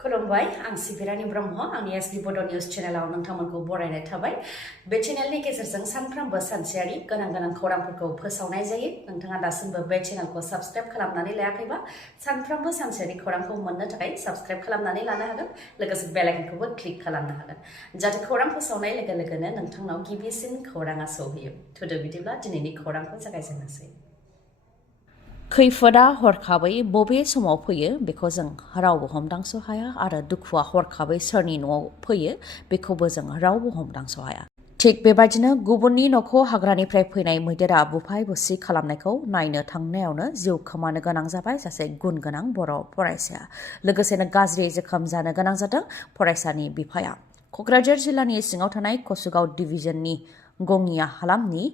खुलुमबाय आं सिबि रानि ब्रह्म आंनि एसबि बड' निउज चेनेलाव नोंथांमोनखौ बरायनाय थाबाय बे चेनेलनि गेजेरजों सानफ्रोमबो सानसेयारि गोनां खौरांफोरखौ फोसावनाय जायो नोंथाङा दासिमबो बे चेनेलखौ साबस्क्राइब खालामनानै लायाखैबा सानफ्रोमबो सानसेयारि खौरांखौ मोननो थाखाय साबस्क्राइब खालामनानै लानो हागोन लोगोसे बेल आइकनखौबो क्लिक खालामनो हागोन जाहाथे खौरां फोसावनाय लोगो लोगोनो नोंथांनाव गिबिसिन खौराङा सौहैयो थुदो बिदिब्ला दिनैनि खौरांखौ जागायजेननोसै खैफोदा हरखाबै बबे समाव फैयो बेखौ जों रावबो हमदांस' हाया आरो दुखुआ हरखाबै सोरनि न'आव फैयो बेखौबो जों रावबो हमदांस' हाया थिग बेबायदिनो गुबुननि न'खौ हाग्रानिफ्राय फैनाय मैदेरा बुफाय बुसि खालामनायखौ नायनो थांनायावनो जिउ खोमानो गोनां जाबाय सासे गुन गोनां बर' फरायसाया लोगोसेनो गाज्रि जोखोम जानो गोनां जादों फरायसानि बिफाया क'क्राझार जिल्लानि सिङाव थानाय कसुगाव डिभिजननि गङिया हालामनि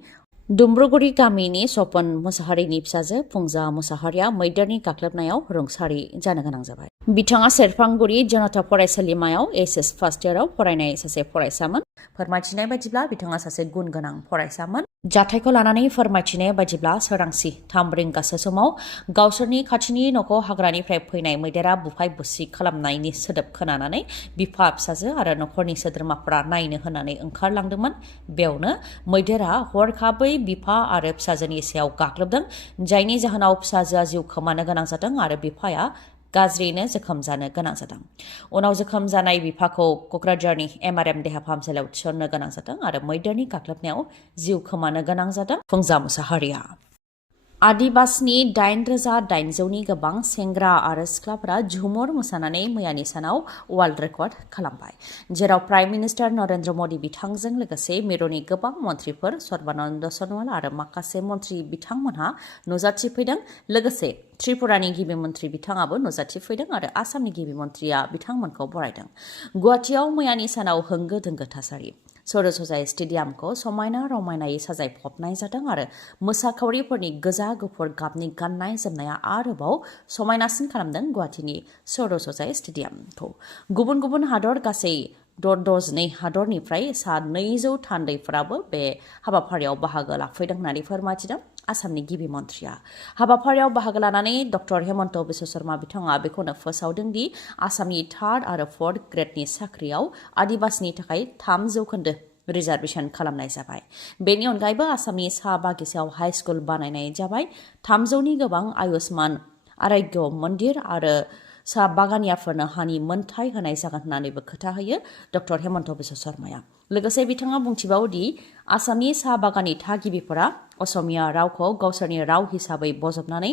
दुम्ब्रुगुरि गामिनि सपन मुसाहारिनि फिसाजो फुंजा मुसाहारिया मैदेरनि गाग्लोबनायाव रुंसारि जानो गोनां जाबाय बिथाङा सेरफांगुरि जनता फरायसालिमायाव एचएस फार्स्ट इयाराव फरायनाय सासे फरायसामोन फोरमायथिनाय बायदिब्ला बिथाङा सासे गुन गोनां फरायसामोन जाथायखौ लानानै फोरमायथिनाय बायदिब्ला सोरांसि 3 रिंगासो समाव गावसोरनि खाथिनि न'खौ हाग्रानिफ्राय फैनाय मैदेरा बुफाय बुसि खालामनायनि सोदोब खोनानानै बिफा फिसाजो आरो न'खरनि सोद्रोमाफोरा नायनो होननानै ओंखारलांदोंमोन बेयावनो मैदेरा हरखाबै बिफा आरो फिसाजोनि सायाव गाग्लोबदों जायनि जाहोनाव फिसाजोआ जिउ खोमानो गोनां जादों आरो बिफाया गाज्रियैनो जोखोम जानो गोनां जादों उनाव जोखोम जानाय बिफाखौ क'क्राझारनि एमआरएम देहा फाहामसालियाव थिसननो गोनां जादों आरो मैदेरनि गाग्लोबनायाव जिउ खोमानो गोनां जादों फुंजा मुसाहारिया आदिबासनि 8,800नि गोबां सेंग्रा आरो सिख्लाफोरा झुमुर मोसानानै मैयानि सानाव वर्ल्ड रेकर्ड खालामबाय जेराव प्राइम मिनिस्टार नरेंद्र मदि बिथांजों लोगोसे मिरुनि गोबां मन्थ्रिफोर सर्बानन्द सन'वाल आरो माखासे मन्थ्रि बिथांमोनहा नुजाथिफैदों लोगोसे त्रिपुरानि गिबि मन्थ्रि बिथाङाबो नुजाथिफैदों आरो आसामनि गिबि मन्थ्रिया बिथांमोनखौ बरायदों गुवाहाटीआव मैयानि सानाव होंगो दोंगो थासारि सरसजाय स्टेडियामखौ समायना रमायनायै साजायफबनाय जादों आरो मोसाखावरिफोरनि गोजा गुफुर गाबनि गाननाय जोमनाया आरोबाव समायनासिन खालामदों गुवाहाटीनि सरसजाय स्टेडियामखौ गुबुन गुबुन हादर गासै 12 हादरनिफ्राय सा 200 थान्दैफोराबो बे हाबाफारियाव बाहागो लाफैदों होननानै फोरमायथिदों आसामनि गिबि मन्थ्रिया हाबाफारियाव बाहागो लानानै डक्टर हेमन्त बिश्व शर्मा बिथाङा बेखौनो फोसावदों दि आसामनि 3rd आरो 4th ग्रेडनि साख्रियाव आदिबासिनि थाखाय 3% रिजार्भेसन खालामनाय जाबाय बेनि अनगायैबो आसामनि सा बागिसायाव हाई स्कुल बानायनाय जाबाय 300नि गोबां आयुष्मान आरोग्य मन्दिर आरो सा बागानियाफोरनो हानि मोनथाय होनाय जागोन होननानैबो खोथा होयो डक्टर हेमन्त बिश्व शर्माया लोगोसे बिथाङा बुंथिबावदि आसामनि सा बागाननि थागिबिफोरा असमिया रावखौ गावसोरनि राव हिसाबै बजबनानै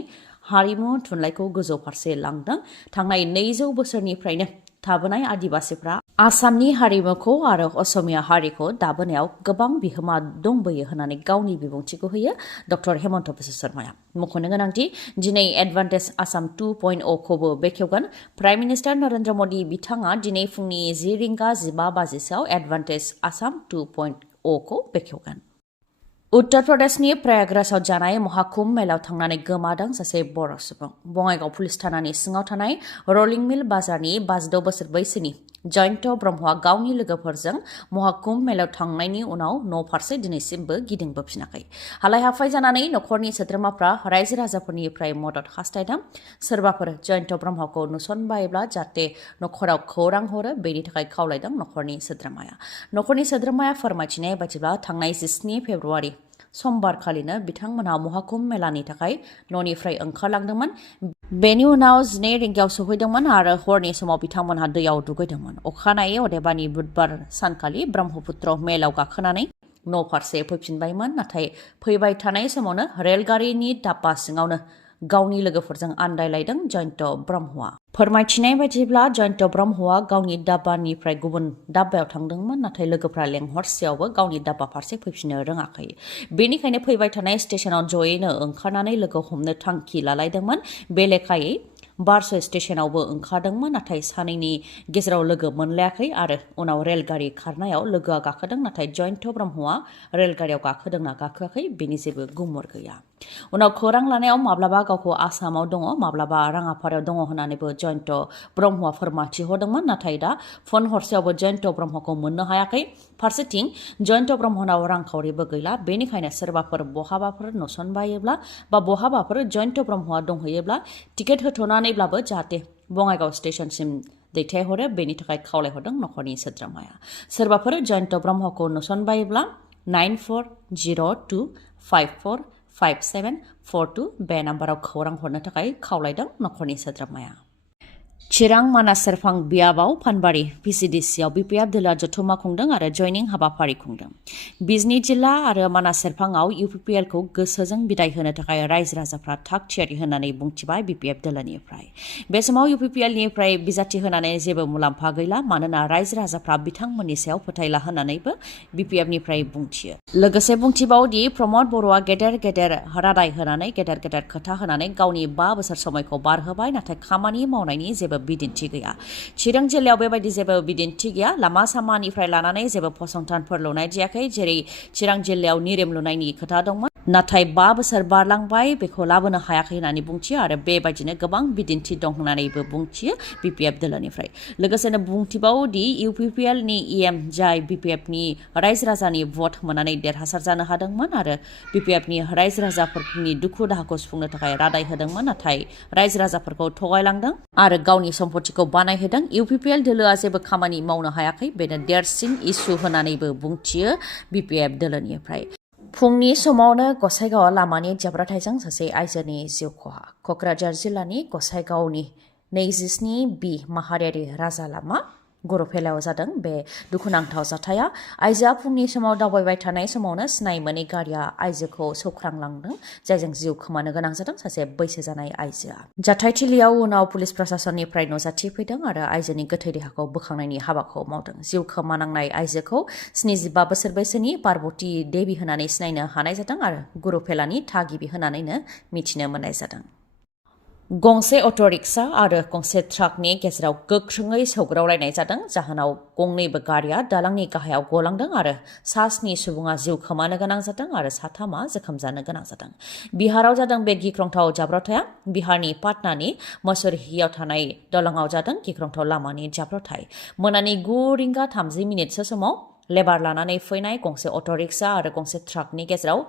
हारिमु थुनलाइखौ गोजौ फारसे लांदों थांनाय 200 बोसोरनिफ्रायनो थाबोनाय आदिबासिफ्रा आसामनि हारिमुखौ आरो असमिया हारिखौ दाबोनायाव गोबां बिहोमा दंबोयो होननानै गावनि बिबुंथिखौ होयो डक्टर हेमन्त बिश्व शर्माया मख'नो गोनांदि दिनै एडभान्टेज आसाम 2.0 खौबो बेखेवगोन प्राइम मिनिस्टार नरेंद्र मदि बिथाङा दिनै फुंनि 10:15 एडभान्टेज आसाम 2.0 खौ बेखेवगोन उत्तर प्रदेशनि प्रयागराजआव जानाय महाकुम्भ मेलाव थांनानै गोमादों सासे बर' सुबुं बङाइगाव पुलिस थानानि सिङाव थानाय रलिं मिल बाजारनि 56 बोसोर बैसोनि जयन्त ब्रह्मआ गावनि लोगोफोरजों महाकुम्भ मेलाव थांनायनि उनाव न' फारसे दिनैसिमबो गिदिंबोफिनाखै हालाय हाफाय जानानै न'खरनि सोद्रोमाफ्रा रायजो राजाफोरनिफ्राय मदद हास्थायदों सोरबाफोर जयन्त ब्रह्मखौ नुसनबायोब्ला जाहाथे न'खराव खौरां हरो बेनि थाखाय खावलायदों न'खरनि सोद्रोमाया फोरमायथिनाय बायदिब्ला थांनाय 17 फेब्रुवारि समबारखालिनो बिथांमोनहा महाकुम्भ मेलानि थाखाय न'निफ्राय ओंखारलांदोंमोन बेनि उनाव 12 रिंगायाव सौहैदोंमोन आरो हरनि समाव बिथांमोनहा दैयाव दुगैदोंमोन अखानायै अदेबानि बुधबार सानखालि ब्रह्मपुत्र मेलाव गाखोनानै न' फारसे फैफिनबायमोन नाथाय फैबाय थानाय समावनो रेलगारिनि दाब्बा सिङावनो गावनि लोगोफोरजों आन्दायलायदों जयन्त ब्रह्मआ फोरमायथिनाय बायदिब्ला जयन्त ब्रह्मआ गावनि दाब्बानिफ्राय गुबुन दाब्बायाव थांदोंमोन नाथाय लोगोफ्रा लेंहरसेयावबो गावनि दाब्बा फारसे फैफिननो रोङाखै बेनिखायनो फैबाय थानाय स्टेशनाव जयैनो ओंखारनानै लोगो हमनो थांखि लालायदोंमोन बे लेखायै बारस स्टेशनावबो ओंखारदोंमोन नाथाय सानैनि गेजेराव लोगो मोनलायाखै आरो उनाव रेलगारि खारनायाव लोगोआ गाखोदों नाथाय जयन्त ब्रह्मआ रेलगारियाव गाखोदोंना गाखोआखै बेनि जेबो गुमुर गैया उनाव खौरां लानायाव माब्लाबा गावखौ आसामाव दङ माब्लाबा राङापारायाव दङ होननानैबो जयन्त ब्रह्मआ फोरमायथिहरदोंमन नाथाय दा फन हरसेयावबो जयन्त ब्रह्मखौ मोननो हायाखै फारसेथिं जयन्त ब्रह्मनाव रांखावरिबो गैला बेनिखायनो सोरबाफोर बहाबाफोर नुसनबायोब्ला बा बहाबाफोर जयन्त ब्रह्मआ दंहैयोब्ला टिकेट होथ'नानैब्लाबो जाहाथे बङाइगाव स्टेशनसिम दैथायहरो बेनि थाखाय खावलायहरदों नखरनि सोद्रोमाया सोरबाफोर जयन्त ब्रह्मखौ नुसनबायोब्ला 9402545742 बे नाम्बाराव खौरां हरनो थाखाय खावलायदों नखरनि सोद्रोमाया चिरां मानास सेरफां बियाबाव फानबारि पिसिडिसिआव बिपिएफ दोलोआ जथुमा खुंदों आरो जयनिं हाबाफारि खुंदों बिजनी जिल्ला आरो मानास सेरफांआव UPPL खौ गोसोजों बिदाय होनो थाखाय रायजो राजाफ्रा थाग थियारि होननानै बुंथिबाय बिपिएफ दोलोनिफ्राय बे समाव UPPL निफ्राय बिजाथि होनानै जेबो मुलाम्फा गैला मानोना रायजो राजाफ्रा बिथांमोननि सायाव फोथायला होननानैबो BPF निफ्राय बुंथियो लोगोसे बुंथिबावदि प्रमद बर'आ गेदेर रादाय होनानै गेदेर खोथा होनानै गावनि 5 बोसोर समायखौ बारहोबाय नाथाय खामानि मावनायनि जेबो बिदिन्थि गैया चिरां जिल्लायाव बेबायदि जेबो बिदिन्थि गैया लामा सामानिफ्राय लानानै जेबो फसंथानफोर लुनाय जायाखै जेरै चिरां जिल्लायाव निरेम लुनायनि खोथा दंमोन नाथाय 5 बोसोर बारलांबाय बेखौ लाबोनो हायाखै होननानै बुंथियो आरो बेबायदिनो गोबां बिदिन्थि दं होननानैबो बुंथियो BPF दोलोनिफ्राय लोगोसेनो बुंथिबावदि UPPL नि EM जाय BPF नि रायजो राजानि भट मोननानै देरहासार जानो हादोंमोन आरो BPF नि रायजो राजाफोरनि दुखु दाहाखौ सुफुंनो थाखाय रादाय होदोंमोन नाथाय रायजो राजाफोरखौ थगायलांदों आरो गावनि सम्पथिखौ बानायहोदों UPPL दोलोआ जेबो खामानि मावनो हायाखै बेनो देरसिन इसु होननानैबो बुंथियो BPF दोलोनिफ्राय फुंनि समावनो गसाइगाव लामानि जाब्रथायजों सासे आइजोनि जिउ खहा क'क्राझार जिल्लानि गसाइगावनि 27B माहारियारि राजा लामा गरफेलायाव जादों बे दुखुनांथाव जाथाया आइजोआ फुंनि समाव दावबायबाय थानाय समावनो सिनाय मोनै गारिया आइजोखौ सौख्रांलांदों जायजों जिउ खोमानो गोनां जादों सासे बैसो जानाय आइजोआ जाथायथिलियाव उनाव पुलिस प्रशासननिफ्राय नुजाथि फैदों आरो आइजोनि गोथै देहाखौ बोखांनायनि हाबाखौ मावदों जिउ खोमानांनाय आइजोखौ 75 बोसोर बैसोनि पार्बती देवी होननानै सिनायनो हानाय जादों आरो गुरुफेलानि थागिबि होननानैनो मिथिनो मोननाय जादों गंसे अट'रिक्सा आरो गंसे ट्राकनि गेजेराव गोख्रोङै सौग्रावलायनाय जादों जाहोनाव गंनैबो गारिया दालांनि गाहायाव गलांदों आरो सा 7 सुबुङा जिउ खोमानो गोनां जादों आरो सा 3 जोखोम जानो गोनां जादों बिहाराव जादों बे गिख्रंथाव जाब्रथाया बिहारनि पाटनानि मसुरहियाव थानाय दलंआव जादों गिख्रंथाव लामानि जाब्रथाय मोनानि 9:30 समाव लेबार लानानै फैनाय गंसे अट'रिक्सा आरो गंसे ट्राकनि गेजेराव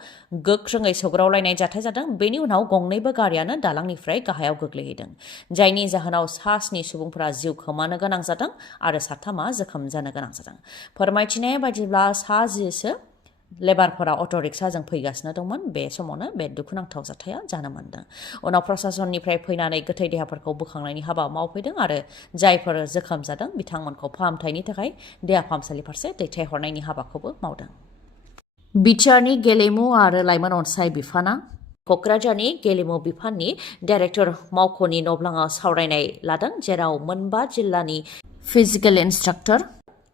गोख्रोङै सौग्रावलायनाय जाथाय जादों बेनि उनाव गंनैबो गारियानो दालांनिफ्राय गाहायाव गोग्लैहैदों जायनि जाहोनाव सा 7 सुबुंफोरा जिउ खोमानो गोनां जादों आरो सा 3 जोखोम जानो गोनां जादों फोरमायथिनाय बायदिब्ला सा 10 लेबारफोरा अट'रिक्साजों फैगासिनो दंमोन बे समावनो बे दुखुनांथाव जाथाया जानो मोनदों उनाव प्रशासननिफ्राय फैनानै गोथै देहाफोरखौ बोखांनायनि हाबा मावफैदों आरो जायफोर जोखोम जादों बिथांमोनखौ फाहामथायनि थाखाय देहा फाहामसालि फारसे दैथायहरनायनि हाबाखौबो मावदों बिटिआरनि गेलेमु आरो लाइमोन अनसाय बिफाना क'क्राझारनि गेलेमु बिफाननि डाइरेक्टर मावख'नि नब्लाङाव सावरायनाय लादों जेराव मोनबा जिल्लानि फिजिकेल इन्सट्राक्टर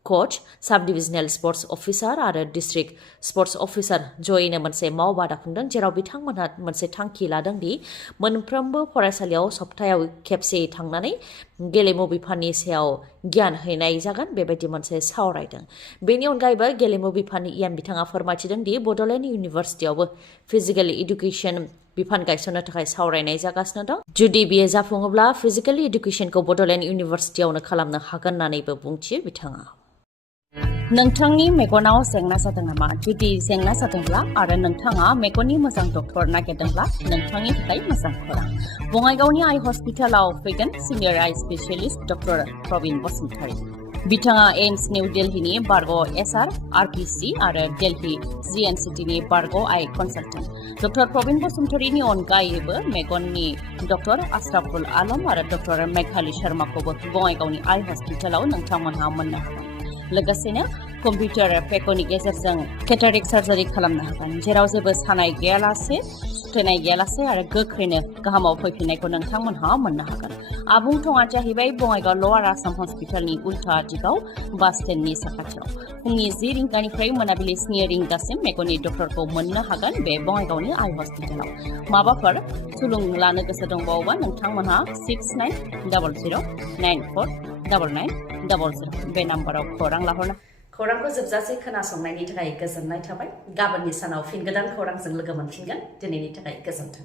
कोच साब डिभिजनेल स्पर्ट्स अफिसार आरो डिस्ट्रिक्ट स्पर्ट्स अफिसार जयैनो मोनसे मावबादा खुंदों जेराव बिथांमोनहा मोनसे थांखि लादों दि मोनफ्रोमबो फरायसालियाव सप्तायाव खेबसे थांनानै गेलेमु बिफाननि सायाव गियान हैनाय जागोन बेबायदि मोनसे सावरायदों बेनि अनगायैबो गेलेमु बिफाननि EM बिथाङा फोरमायथिदों दि बड'लेण्ड इउनिभार्सिटियावबो फिजिकेल इडुकेसन बिफान गायसननो थाखाय सावरायनाय जागासिनो दं जुदि बेयो जाफुङोब्ला फिजिकेल इडुकेसनखौ बड'लेण्ड इउनिभार्सिटियावनो खालामनो हागोन होननानैबो बुंथियो बिथाङा नोंथांनि मेगनाव जेंना जादों नामा जुदि जेंना जादोंब्ला आरो नोंथाङा मेगननि मोजां डक्टर नागिरदोंब्ला नोंथांनि थाखाय मोजां खौरां बङाइगावनि आइ हस्पिटालाव फैगोन सिनियर आइ स्पेशलिस्ट डक्टर प्रबिन बसुमतारी बिथाङा एम्स निउ दिल्लीनि बारग' SR RPC आरो दिल्ली GNCTनि बारग' आइ कनसालटेन्ट डक्टर प्रबिन बसुमतारीनि अनगायैबो मेगननि डक्टर आशराफुल आलम आरो डक्टर मेघाली शर्माखौबो बङाइगावनि आइ हस्पिटालाव नोंथांमोनहा मोननो हागोन लोगोसेनो कम्पिउटार पेकनि गेजेरजों केटारेक्ट सार्जारि खालामनो हागोन जेराव जेबो सानाय गैयालासे सुथेनाय गैयालासे आरो गोख्रैनो गाहामाव फैफिननायखौ नोंथांमोनहा मोननो हागोन आबुं थङा जाहैबाय बङाइगाव लवार आसाम हस्पिटालनि उल्था दिगाव बास स्टेन्डनि साखाथियाव फुंनि 10 रिंगानिफ्राय मोनाबिलि 7 रिंगासिम मेगननि डक्टरखौ मोननो हागोन बे बङाइगावनि आइ हस्पिटालाव माबाफोर सुलुं लानो गोसो दंबावोबा नोंथांमोनहा 6900949900 बे नाम्बाराव खौरां लाहरनो खौरांखौ जोबजासे खोनासंनायनि थाखाय गोजोननाय थाबाय गाबोननि सानाव फिन गोदान खौरांजों लोगो मोनफिनगोन दिनैनि थाखाय गोजोन्थों